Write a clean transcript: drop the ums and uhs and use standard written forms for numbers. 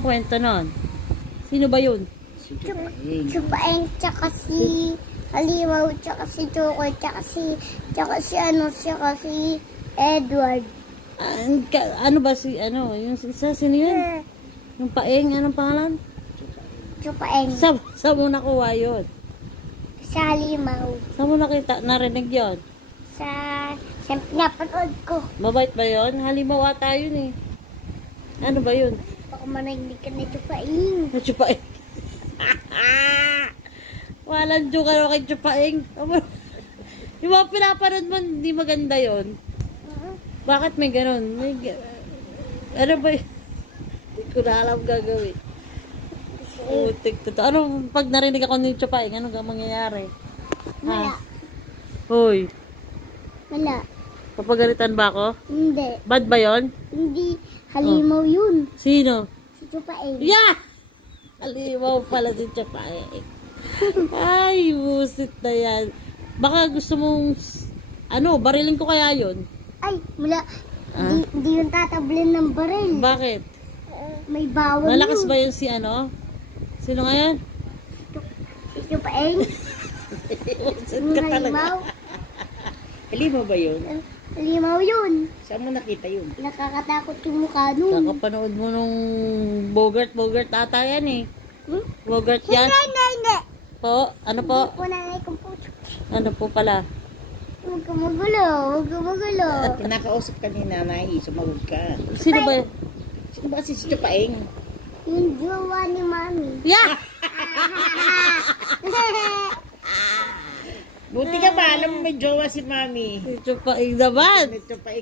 Kwento nun. Sino ba yun? Chupaeng, tsaka si Halimaw, tsaka si Choco, tsaka si Edward. Ano ba si, yung isa, sino yun? Yung paeng, anong pangalan? Chupaeng. Saan mo nakuha yun? Sa Halimaw. Saan mo narinig yun? Sa napanood ko. Mabait ba yun? Halimaw ata yun eh. Ano ba yun? Baka marinig ka na Chupaeng. Chupaeng. Walang joke ano kay Chupaeng. Yung mga pinapanood mo, hindi maganda yun. Bakit may ganun? Ano ba yun? Hindi ko na alam gagawin. Ano pag narinig ako ni Chupaeng, ano ga mangyayari? Wala. Hoy. Wala. Papagalitan ba ako? Hindi. Bad ba yun? Hindi. Halimaw yun. Sino? Si Chupaeng. Yeah! Halimaw pala si Chupaeng. Ay, busit na yan. Baka gusto mong, barilin ko kaya yun? Ay, wala. Hindi yung tatablin ng baril. Bakit? May bawal Malakas yun. ba yun si Sino nga yan? Si Chupaeng. Busit Yung ka talaga. Halimaw. Halimaw ba yun? Halimaw yun. Saan mo nakita yun? Nakakatakot yung mukha nun. Nakapanood mo nung Bogart ata yan eh. Bogart yan? Hindi. Po? Ano po? Hindi po nanay kong puso. Ano po pala? Huwag ka magulo. At kinakausap ka ni nanay, sumagot ka. Sino ba? Sino ba si Chupaeng? Yung jowa ni Mami. Yeah! Buti ka ba, alam mo may jowa si Mami. Si Chupaeng naman. Chupaeng.